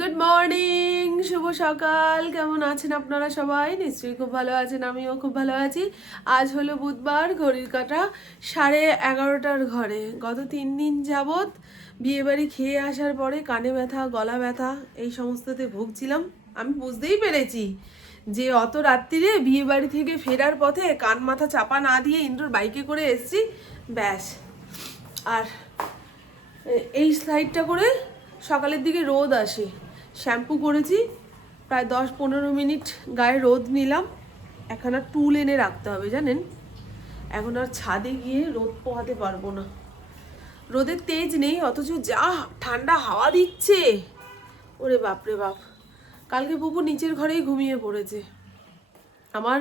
Good morning, শুভ সকাল। কেমন আছেন আপনারা সবাই? নিশ্চয়ই খুব ভালো আছেন, আমিও খুব ভালো আছি। আজ হলো বুধবার, ঘড়ির কাঁটা 11:30টার ঘরে। গত 3 দিন যাবৎ বিয়েবাড়ি খেয়ে আসার পরে কানে ব্যথা, গলা ব্যথা এই সমস্ততে ভুগছিলাম। আমি বুঝতেই পেরেছি যে অত রাত্রিরে বিয়েবাড়ি থেকে ফেরার পথে কান মাথা চাপা না দিয়ে ইন্দ্রর বাইকে করে এসছি, ব্যাস। আর এই সাইডটা করে সকালের দিকে রোদ আসে, শ্যাম্পু করেছি, প্রায় 10-15 মিনিট গায়ে রোদ নিলাম। এখন আর টুল এনে রাখতে হবে, জানেন, এখন আর ছাদে গিয়ে রোদ পোহাতে পারবো না। রোদের তেজ নেই, অথচ যা ঠান্ডা হাওয়া দিচ্ছে, ওরে বাপরে বাপ। কালকে পুকুর নিচের ঘরেই ঘুমিয়ে পড়েছে। আমার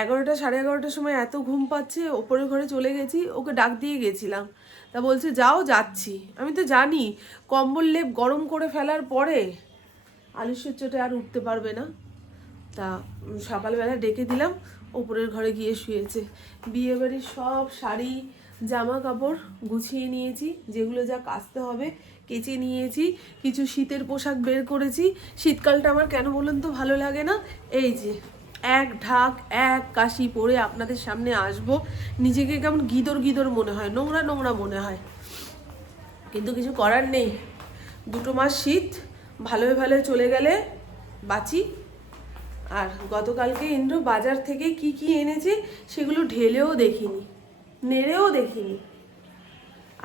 11টা 11:30টার সময় এত ঘুম পাচ্ছে, ওপরের ঘরে চলে গেছি, ওকে ডাক দিয়ে গেছিলাম। তা বলছে যাও, যাচ্ছি। আমি তো জানি কম্বল লেপ গরম করে ফেলার পরে আলুর চোটে আর উঠতে পারবে না। তা সকালবেলা ডেকে দিলাম, ওপরের ঘরে গিয়ে শুয়েছে। বিয়েবাড়ির সব শাড়ি জামা কাপড় গুছিয়ে নিয়েছি, যেগুলো যা কাচতে হবে কেচে নিয়েছি। কিছু শীতের পোশাক বের করেছি। শীতকালটা আমার কেন বলুন তো ভালো লাগে না। এই যে এক ঢাক এক কাশি পরে আপনাদের সামনে আসবো, নিজেকে কেমন গিদর গিদর মনে হয়, নোংরা নোংরা মনে হয়, কিন্তু কিছু করার নেই। 2 মাস শীত ভালোই ভালোই চলে গেলে বাঁচি। আর গতকালকে ইন্দ্র বাজার থেকে কি কি এনেছে সেগুলো ঢেলেও দেখিনি, নেড়েও দেখিনি।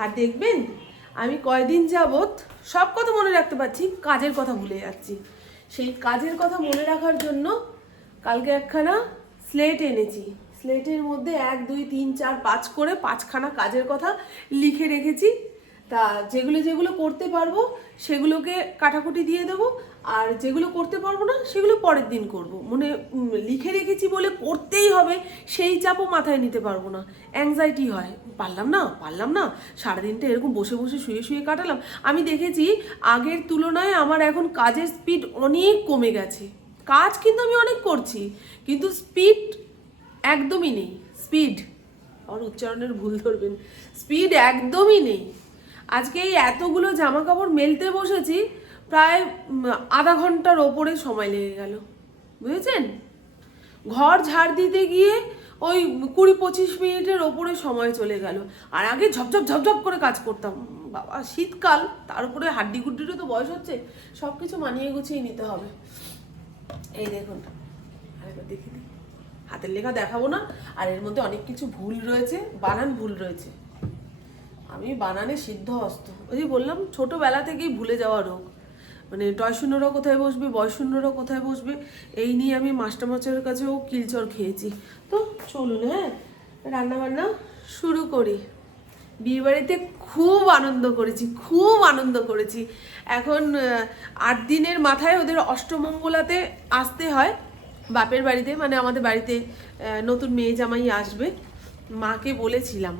আর দেখবেন আমি কয়দিন যাবৎ সব কথা মনে রাখতে পারছি, কাজের কথা ভুলে যাচ্ছি। সেই কাজের কথা মনে রাখার জন্য কালকে একখানা স্লেট এনেছি। স্লেটের মধ্যে 1 2 3 4 5 করে 5খানা কাজের কথা লিখে রেখেছি। তা যেগুলো যেগুলো করতে পারবো সেগুলোকে কাটাকুটি দিয়ে দেবো, আর যেগুলো করতে পারবো না সেগুলো পরের দিন করব। লিখে রেখেছি বলে করতেই হবে সেই চাপও মাথায় নিতে পারবো না, অ্যাংজাইটি হয়। পারলাম না সারাদিনটা এরকম বসে বসে শুয়ে শুয়ে কাটালাম। আমি দেখেছি আগের তুলনায় আমার এখন কাজের স্পিড অনেক কমে গেছে। কাজ কিন্তু আমি অনেক করছি, কিন্তু স্পিড একদমই নেই। স্পিড, আমার উচ্চারণের ভুল ধরবেন, স্পিড একদমই নেই। আজকে এই এতগুলো জামা কাপড় মেলতে বসেছি, প্রায় আধা ঘন্টার ওপরে সময় লেগে গেল, বুঝেছেন। ঘর ঝাড় দিতে গিয়ে ওই 20-25 মিনিটের ওপরে সময় চলে গেল। আর আগে ঝপঝপ ঝপঝপ করে কাজ করতাম। বাবা, শীতকাল, তার উপরে হাড্ডি গুড্ডিরও তো বয়স হচ্ছে, সব কিছু মানিয়ে গুছিয়ে নিতে হবে। এই দেখুন, আরেকবার দেখে দিই, হাতের লেখা দেখাবো না। আর এর মধ্যে অনেক কিছু ভুল রয়েছে, বানান ভুল রয়েছে। আমি বানানে সিদ্ধ হস্ত। ওই যে বললাম, ছোটোবেলা থেকেই ভুলে যাওয়া রোগ। মানে টয়শূন্যরা কোথায় বসবে, বয়শূন্যরা কোথায় বসবে, এই নিয়ে আমি মাস্টারমশাইয়ের কাছেও কিলচর খেয়েছি। তো চলুন, হ্যাঁ, রান্নাবান্না শুরু করি। বিয়েবাড়িতে খুব আনন্দ করেছি। এখন 8 দিনের মাথায় ওদের অষ্টমঙ্গলাতে আসতে হয় বাপের বাড়িতে, মানে আমাদের বাড়িতে নতুন মেয়ে জামাই আসবে। মাকে বলেছিলাম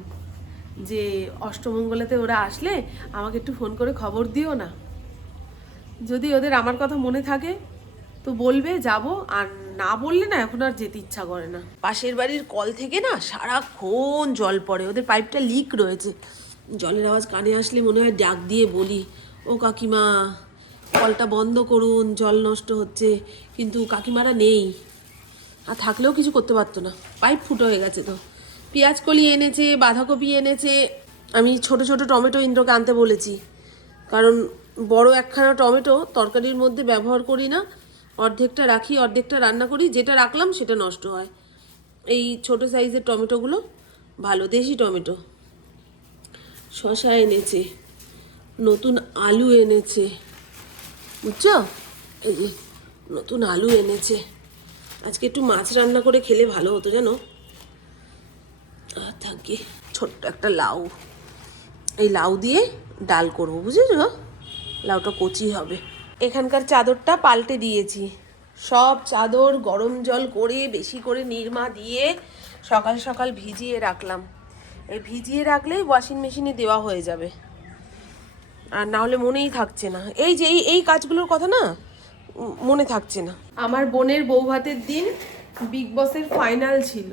যে অষ্টমঙ্গলাতে ওরা আসলে আমাকে একটু ফোন করে খবর দিও না। যদি ওদের আমার কথা মনে থাকে তো বলবে, যাব, আর না বললে না এখন আর যেতে ইচ্ছা করে না। পাশের বাড়ির কল থেকে না সারাক্ষণ জল পড়ে, ওদের পাইপটা লিক রয়েছে। জলের আওয়াজ কানে আসলে মনে হয় ডাক দিয়ে বলি, ও কাকিমা কলটা বন্ধ করুন, জল নষ্ট হচ্ছে। কিন্তু কাকিমারা নেই, আর থাকলেও কিছু করতে পারতো না, পাইপ ফুটো হয়ে গেছে। তো পেঁয়াজ কলি এনেছে, বাঁধাকপি এনেছে। আমি ছোট ছোট টমেটো ইন্দ্রকে আনতে বলেছি, কারণ বড় একখানা টমেটো তরকারির মধ্যে ব্যবহার করি না, অর্ধেকটা রাখি, অর্ধেকটা রান্না করি। যেটা রাখলাম সেটা নষ্ট হয়। এই ছোট সাইজের টমেটোগুলো ভালো, দেশি টমেটো। শসা এনেছে, নতুন আলু এনেছে, বুঝছো, এই যে নতুন আলু এনেছে। আজকে একটু মাছ রান্না করে খেলে ভালো হতো জানো। আর থাকে ছোট্ট একটা লাউ, এই লাউ দিয়ে ডাল করবো, বুঝেছো। লাউটা কচি হবে। এখানকার চাদরটা পাল্টে দিয়েছি। সব চাদর গরম জল করে বেশি করে নিরমা দিয়ে সকাল সকাল ভিজিয়ে রাখলাম। এই ভিজিয়ে রাখলেই ওয়াশিং মেশিনে দেওয়া হয়ে যাবে, আর না হলে মনেই থাকছে না। এই যে এই কাজগুলোর কথা না মনে থাকছে না। আমার বোনের বৌভাতের দিন বিগ বসের ফাইনাল ছিল।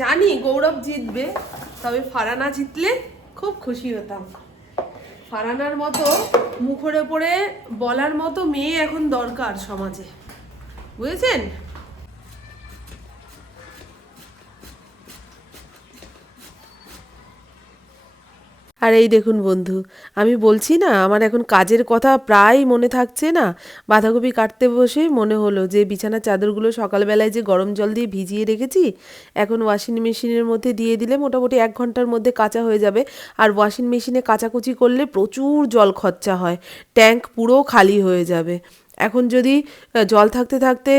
জানি গৌরব জিতবে, তবে ফারানা জিতলে খুব খুশি হতাম। ফারানার মতো মুখরে পড়ে বলার মতো মেয়ে এখন দরকার সমাজে, বুঝেছেন? আর এই দেখুন বন্ধু, আমি বলছি না আমার এখন কাজের কথা প্রায় মনে থাকছে না। বাঁধাকপি কাটতে বসে মনে হলো যে বিছানার চাদরগুলো সকালবেলায় যে গরম জল দিয়ে ভিজিয়ে রেখেছি, এখন ওয়াশিং মেশিনের মধ্যে দিয়ে দিলে মোটামুটি 1 ঘন্টার মধ্যে কাঁচা হয়ে যাবে। আর ওয়াশিং মেশিনে কাচাকুচি করলে প্রচুর জল খরচা হয়, ট্যাঙ্ক পুরো খালি হয়ে যাবে। এখন যদি জল থাকতে থাকতে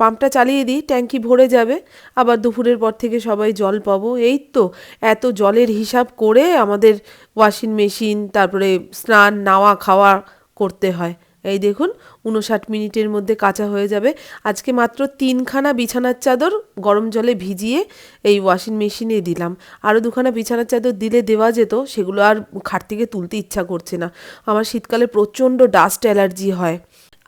পাম্পটা চালিয়ে দিই, ট্যাঙ্কি ভরে যাবে, আবার দুপুরের পর থেকে সবাই জল পাবো। এই তো এত জলের হিসাব করে আমাদের ওয়াশিং মেশিন, তারপরে স্নান, নাওয়া খাওয়া করতে হয়। এই দেখুন 59 মিনিটের মধ্যে কাঁচা হয়ে যাবে। আজকে মাত্র 3খানা বিছানার চাদর গরম জলে ভিজিয়ে এই ওয়াশিং মেশিনে দিলাম। আরও 2খানা বিছানার চাদর দিলে দেওয়া যেত, সেগুলো আর খাট থেকে তুলতে ইচ্ছা করছে না। আমার শীতকালে প্রচণ্ড ডাস্ট অ্যালার্জি হয়।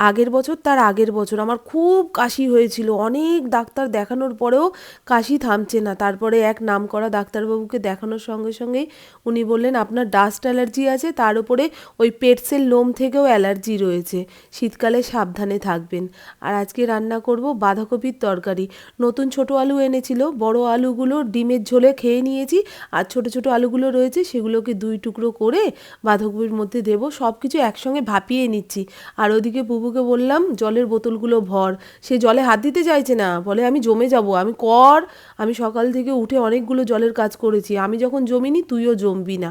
আগের বছর তার আগের বছর আমার খুব কাশি হয়েছিল, অনেক ডাক্তার দেখানোর পরেও কাশি থামছে না। তারপরে এক নামকরা ডাক্তারবাবুকে দেখানোর সঙ্গে সঙ্গেই উনি বললেন আপনার ডাস্ট অ্যালার্জি আছে, তার উপরে ওই পেটসের লোম থেকেও অ্যালার্জি রয়েছে, শীতকালে সাবধানে থাকবেন। আর আজকে রান্না করব বাঁধাকপির তরকারি। নতুন ছোট আলু এনেছিল, বড় আলুগুলো ডিমের ঝোলে খেয়ে নিয়েছি, আর ছোট ছোট আলুগুলো রয়েছে সেগুলোকে 2 টুকরো করে বাঁধাকপির মধ্যে দেবো। সব কিছু একসঙ্গে ভাপিয়ে নিচ্ছি। আর ওদিকে বুবুকে বললাম জলের বোতলগুলো ভর, সে জলে হাত দিতে চাইছে না, বলে আমি জমে যাব। আমি সকাল থেকে উঠে অনেকগুলো জলের কাজ করেছি, আমি যখন জমিনি তুইও জমবি না।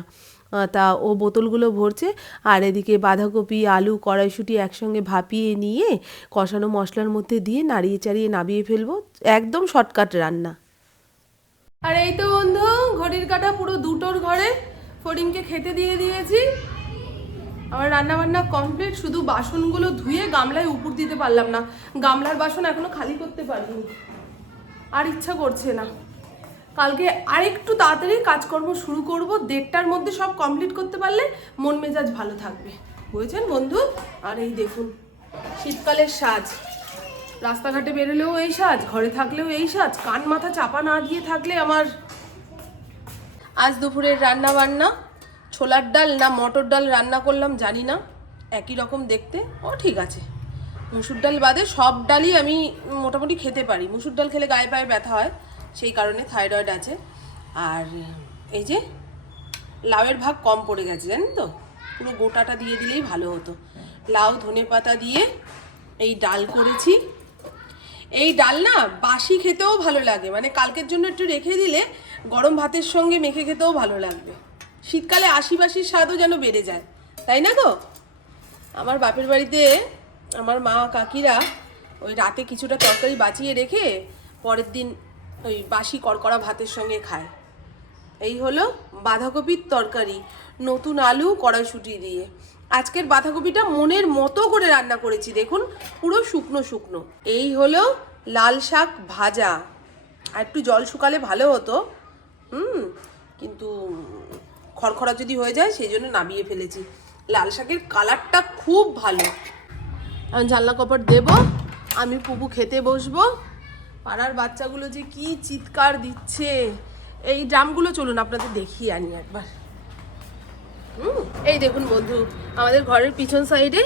তা ও বোতলগুলো ভরছে, আর এদিকে বাঁধাকপি, আলু, কড়াইশুঁটি একসঙ্গে ভাপিয়ে নিয়ে কষানো মশলার মধ্যে দিয়ে নাড়িয়ে চাড়িয়ে নামিয়ে ফেলবো। একদম শর্টকাট রান্না। আর এই তো বন্ধু, ঘড়ির কাঁটা পুরো 2টোর ঘরে ফড়িংকে খেতে দিয়ে দিয়েছি। আমার রান্না বান্না কমপ্লিট, শুধু বাসনগুলো ধুয়ে গামলায় উপর দিতে পারলাম না। গামলার বাসন এখনো খালি করতে পারিনি, আর ইচ্ছা করছে না। কালকে আরেকটু তাড়াতাড়ি কাজকর্ম শুরু করব, 1:30টার মধ্যে সব কমপ্লিট করতে পারলে মন মেজাজ ভালো থাকবে, বুঝেছেন বন্ধু? আর এই দেখুন শীতকালের সাজ, রাস্তাঘাটে বেরোলেও এই সাজ, ঘরে থাকলেও এই সাজ, কান মাথা চাপা না দিয়ে থাকলে আমার। আজ দুপুরের রান্না বান্না ছোলার ডাল না মটর ডাল রান্না করলাম জানি না, একই রকম দেখতে। ও ঠিক আছে, মুসুর ডাল বাদে সব ডালই আমি মোটামুটি খেতে পারি। মুসুর ডাল খেলে গায়ে পায়ে ব্যথা হয়, সেই কারণে থাইরয়েড আছে। আর এই যে লাউয়ের ভাগ কম পড়ে গেছে জানেন তো, পুরো গোটাটা দিয়ে দিলেই ভালো হতো। লাউ ধনে পাতা দিয়ে এই ডাল করেছি। এই ডাল না বাসি খেতেও ভালো লাগে, মানে কালকের জন্য একটু রেখে দিলে গরম ভাতের সঙ্গে মেখে খেতেও ভালো লাগবে। শীতকালে আশি বাসির স্বাদও যেন বেড়ে যায়, তাই না গো? আমার বাপের বাড়িতে আমার মা কাকিরা ওই রাতে কিছুটা তরকারি বাঁচিয়ে রেখে পরের দিন ওই বাসি কড়কড়া ভাতের সঙ্গে খায়। এই হলো বাঁধাকপির তরকারি, নতুন আলু, কড়াইশুঁটি দিয়ে। আজকের বাঁধাকপিটা মনের মতো করে রান্না করেছি, দেখুন পুরো শুকনো শুকনো। এই হলো লাল শাক ভাজা, আর একটু জল শুকালে ভালো হতো, কিন্তু খড়খড়া যদি হয়ে যায় সেই জন্য নামিয়ে ফেলেছি। লাল শাকের কালারটা খুব ভালো। আমি জানলা কপাট দেব, আমি পুপু খেতে বসবো। পাড়ার বাচ্চাগুলো যে কি চিৎকার দিচ্ছে। এই ড্রামগুলো চলুন আপনাদের দেখিয়ে আনি একবার। এই দেখুন বন্ধু, আমাদের ঘরের পিছন সাইডে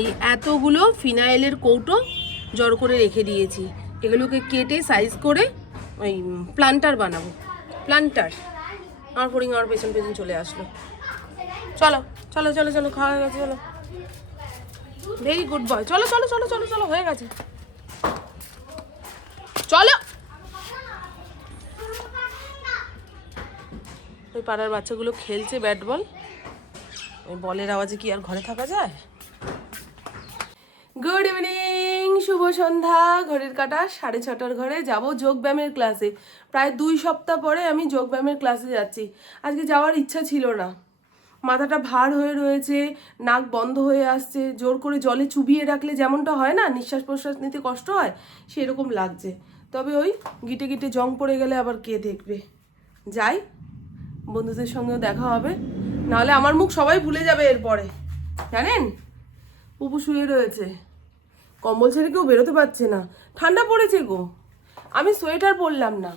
এই এতগুলো ফিনাইলের কৌটো জড়ো করে রেখে দিয়েছি। এগুলোকে কেটে সাইজ করে ওই প্লান্টার বানাবো। প্লান্টার। আমার ফড়িং আমার পেছন পেছন চলে আসলো। চলো চলো চলো চলো, খাওয়া হয়ে গেছে, চলো। ভেরি গুড বয়, চলো চলো চলো চলো চলো, হয়ে গেছে, চলো। ওই পাড়ার বাচ্চাগুলো খেলছে ব্যাট বল, ওই বলের আওয়াজে কি আর ঘরে থাকা যায়? গুড ইভিনিং, শুভ সন্ধ্যা। ঘড়ির কাঁটা 6:30টার ঘরে যাব যোগব্যায়ামের ক্লাসে। প্রায় 2 সপ্তাহ পরে আমি যোগব্যায়ামের ক্লাসে যাচ্ছি। আজকে যাওয়ার ইচ্ছা ছিল না, মাথাটা ভার হয়ে রয়েছে, নাক বন্ধ হয়ে আসছে, জোর করে জলে চুবিয়ে রাখলে যেমনটা হয় না, নিঃশ্বাস প্রশ্বাস নিতে কষ্ট হয়, সেরকম লাগছে। তবে ওই গিটে গিটে জং পড়ে গেলে আবার কে দেখবে। যাই, বন্ধুদের সঙ্গেও দেখা হবে, নাহলে আমার মুখ সবাই ভুলে যাবে এরপরে, জানেন? পুপু শুয়ে রয়েছে, কম্বল ছেড়ে কেউ বেরোতে পারছে না, ঠান্ডা পড়েছে গো। আমি সোয়েটার পরলাম না,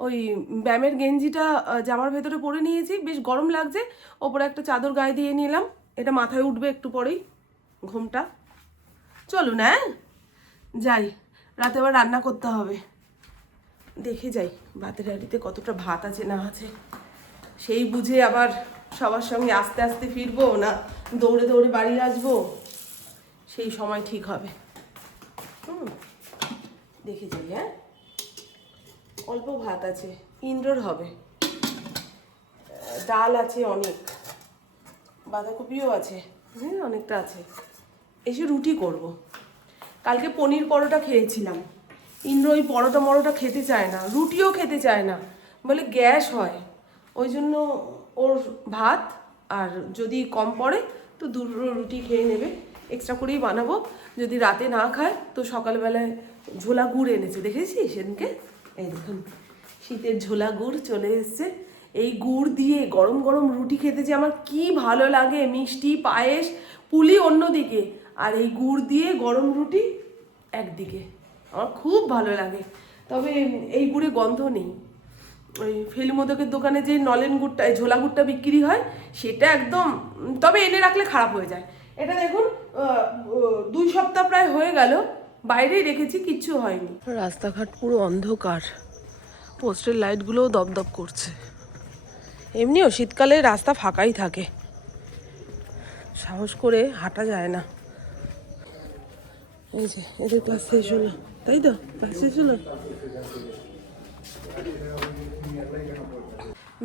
ওই ব্যায়ামের গেঞ্জিটা জামার ভেতরে পরে নিয়েছি, বেশ গরম লাগছে, ওপরে একটা চাদর গায়ে দিয়ে নিলাম। এটা মাথায় উঠবে একটু পরেই, ঘুমটা। চলুন, হ্যাঁ যাই, রাতে আবার রান্না করতে হবে। দেখে যাই ভাতের হাঁড়িতে কতটা ভাত আছে না আছে, সেই বুঝে আবার সবার সঙ্গে আস্তে আস্তে ফিরবো না দৌড়ে দৌড়ে বাড়ি আসবো, সেই সময় ঠিক হবে। দেখে যাই। হ্যাঁ, অল্প ভাত আছে, ইন্দ্রর হবে, ডাল আছে অনেক, বাঁধাকপিও আছে, হ্যাঁ অনেকটা আছে। এসে রুটি করব। কালকে পনির পরোটা খেয়েছিলাম, ইন্দ্র ওই পরোটা মরোটা খেতে চায় না, রুটিও খেতে চায় না, বলে গ্যাস হয়। ওই জন্য ওর ভাত, আর যদি কম পড়ে তো দুটো রুটি খেয়ে নেবে, এক্সট্রা করেই বানাবো। যদি রাতে না খায় তো সকালবেলায় ঝোলা গুড় এনেছে, দেখেছি সেদিনকে, এই দেখুন শীতের ঝোলা গুড় চলে এসছে। এই গুড় দিয়ে গরম গরম রুটি খেতে যে আমার কি ভালো লাগে, মিষ্টি পায়েস পুলি অন্যদিকে, আর এই গুড় দিয়ে গরম রুটি একদিকে, আমার খুব ভালো লাগে। তবে এই গুড়ে গন্ধ নেই। ওই ফেলুমোদকের দোকানে যে নলেন গুড়টা, ঝোলা গুড়টা বিক্রি হয় সেটা একদম, তবে এনে রাখলে খারাপ হয়ে যায়। এটা দেখুন 2 সপ্তাহ প্রায় হয়ে গেল, বাইরেই রেখেছি, কিচ্ছু হয়নি। রাস্তাঘাট পুরো অন্ধকার, পোস্টের লাইটগুলোও দপদপ করছে। এমনিও শীতকালে রাস্তা ফাঁকাই থাকে, সাহস করে হাঁটা যায় না। এই যে এদের ক্লাস শেষ হলো, তাই তো ক্লাস শেষ হলো।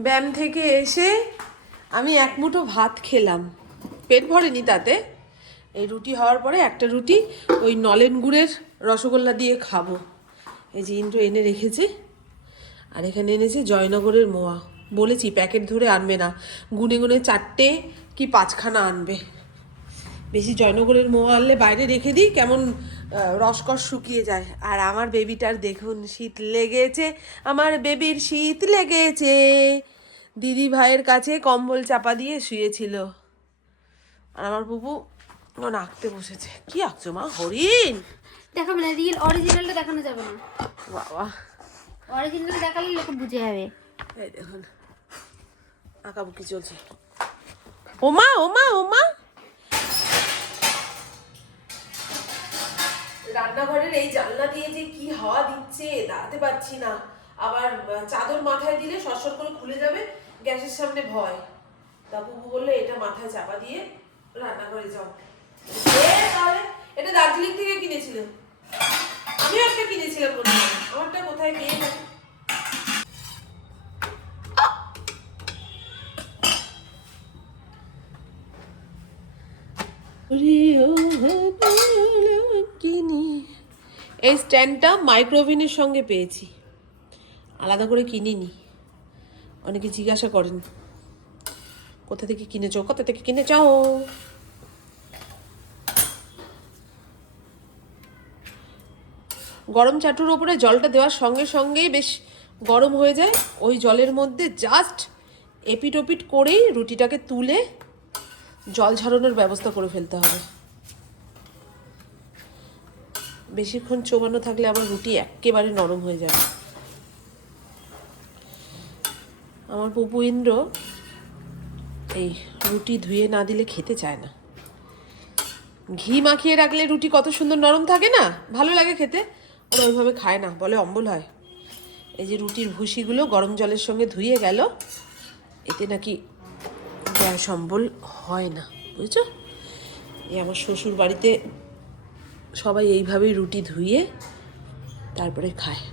ব্যায়াম থেকে এসে আমি এক মুঠো ভাত খেলাম, পেট ভরেনি তাতে। এই রুটি হওয়ার পরে একটা রুটি ওই নলেন গুড়ের রসগোল্লা দিয়ে খাবো। এই যে ইন্দ্র এনে রেখেছে, আর এখানে এনেছে জয়নগরের মোয়া। বলেছি প্যাকেট ধরে আনবে না, গুনে গুনে 4টে কি 5খানা আনবে। বেশি জয়নগরের মোয়া আনলে বাইরে রেখে দিই, কেমন রসকস শুকিয়ে যায়। আর আমার বেবিটার দেখুন শীত লেগেছে, আমার বেবির শীত লেগেছে। দিদি ভাইয়ের কাছে কম্বল চাপা দিয়ে শুয়েছিল, আর আমার বুবু আঁকতে বসেছে। কি আঁকছো মা? হরিণ দেখাবে না, রিয়েল অরিজিনালটা দেখানো যাবে না। বাবা, অরিজিনাল দেখালে লোকে বুঝে যাবে। এই দেখুন আঁকাবুকি চলছে। ওমা ওমা ওমা, রান্নাঘরের এই জানলা দিয়ে যে কি হাওয়া দিচ্ছে, দাঁড়াতে পারছি না। আবার চাদর মাথায় দিলে সরসর করে খুলে যাবে, গ্যাসের সামনে ভয়। তা বুবু বললো এটা মাথায় চাপা দিয়ে রান্নাঘরে যাও। তাহলে এটা দার্জিলিং থেকে কিনেছিলাম, আমিও একটা কিনেছিলাম মনে হয়, আমারটা কোথায় গিয়ে গেল। এই স্ট্যান্ডটা মাইক্রোওভেনের সঙ্গে পেয়েছি, আলাদা করে কিনিনি। অনেকে জিজ্ঞাসা করেন কোথা থেকে কিনেছো, কোথা থেকে কিনেছো। গরম চাটুর ওপরে জলটা দেওয়ার সঙ্গে সঙ্গেই বেশ গরম হয়ে যায়। ওই জলের মধ্যে জাস্ট এপিট ওপিট করেই রুটিটাকে তুলে জল ঝরানোর ব্যবস্থা করে ফেলতে হবে। বেশিক্ষণ চোবানো থাকলে আবার রুটি একেবারে নরম হয়ে যাবে। আমার পপু ইন্দ্র এই রুটি ধুয়ে না দিলে খেতে চায় না। ঘি মাখিয়ে রাখলে রুটি কত সুন্দর নরম থাকে না, ভালো লাগে খেতে। ওরা ওইভাবে খায় না, বলে অম্বল হয়। এই যে রুটির ভুসিগুলো গরম জলের সঙ্গে ধুয়ে গেল, এতে নাকি গ্যাস অম্বল হয় না, বুঝছো। এই আমার শ্বশুর বাড়িতে সবাই এইভাবেই রুটি ধুয়ে তারপরে খায়।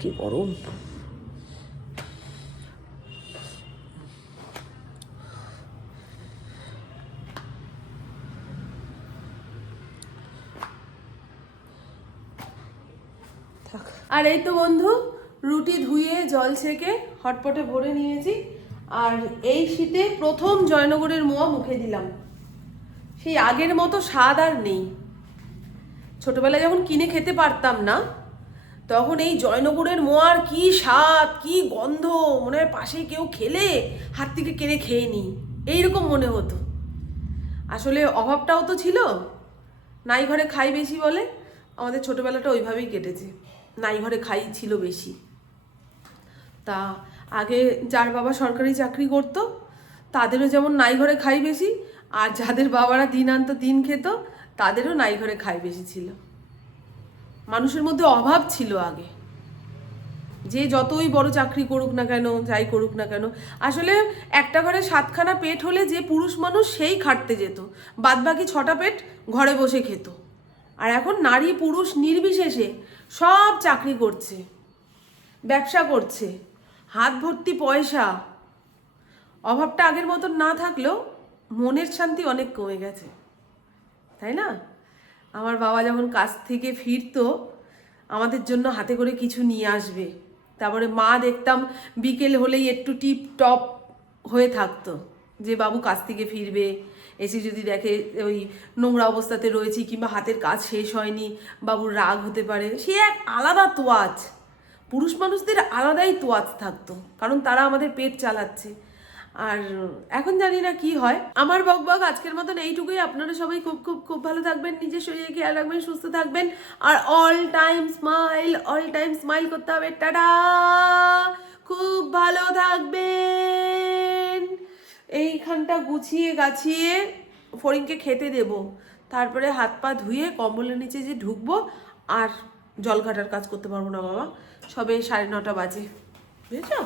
কি গরম। আর এই তো বন্ধু রুটি ধুয়ে জল ছেঁকে হটপটে ভরে নিয়েছি, আর এই শীতে প্রথম জয়নগরের মোয়া মুখে দিলাম। সেই আগের মতো স্বাদ আর নেই। ছোটবেলায় যখন কিনে খেতে পারতাম না, তখন এই জয়নগরের মোয়ার কি স্বাদ, কি গন্ধ, মনে হয় পাশে কেউ খেলে হাত থেকে কেড়ে খেয়ে নিই, এইরকম মনে হতো। আসলে অভাবটাও তো ছিল, নাই ঘরে খাই বেশি বলে আমাদের ছোটবেলাটা ওইভাবেই কেটেছে। নাই ঘরে খাই ছিল বেশি। তা আগে যার বাবা সরকারি চাকরি করতো তাদেরও যেমন নাই ঘরে খাই বেশি, আর যাদের বাবারা দিন আনতো দিন খেত তাদেরও নাই ঘরে খাই বেশি ছিল। মানুষের মধ্যে অভাব ছিল আগে, যে যতই বড় চাকরি করুক না কেন, যাই করুক না কেন, আসলে একটা ঘরে 7খানা পেট হলে যে পুরুষ মানুষ সেই খাটতে যেত, বাদ বাকি 6টা পেট ঘরে বসে খেত। আর এখন নারী পুরুষ নির্বিশেষে সব চাকরি করছে, ব্যবসা করছে, হাত ভর্তি পয়সা। অভাবটা আগের মতন না থাকলেও মনের শান্তি অনেক কমে গেছে, তাই না? আমার বাবা যখন কাজ থেকে ফিরতো আমাদের জন্য হাতে করে কিছু নিয়ে আসবে, তারপরে মা দেখতাম বিকেল হলেই একটু টিপ টপ হয়ে থাকতো, যে বাবু কাজ থেকে ফিরবে, এসে যদি দেখে ওই নোংরা অবস্থাতে রয়েছি কিংবা হাতের কাজ শেষ হয়নি, বাবুর রাগ হতে পারে। সে এক আলাদা তোয়াজ, পুরুষ মানুষদের আলাদাই তোয়াজ থাকতো, কারণ তারা আমাদের পেট চালাচ্ছে। আর এখন জানি না কি হয়। আমার বকবক আজকের মতন এইটুকুই। আপনারা সবাই খুব খুব খুব ভালো থাকবেন, নিজের শরীরে খেয়াল রাখবেন, সুস্থ থাকবেন, আর অল টাইম স্মাইল করতে হবে। টাটা, খুব ভালো থাকবেন। এইখানটা গুছিয়ে গাছিয়ে ফড়িংকে খেতে দেব, তারপরে হাত পা ধুয়ে কম্বলের নিচে যে ঢুকবো, আর জল ঘাটার কাজ করতে পারবো না বাবা, সবে 9:30 বাজে, বুঝেছো?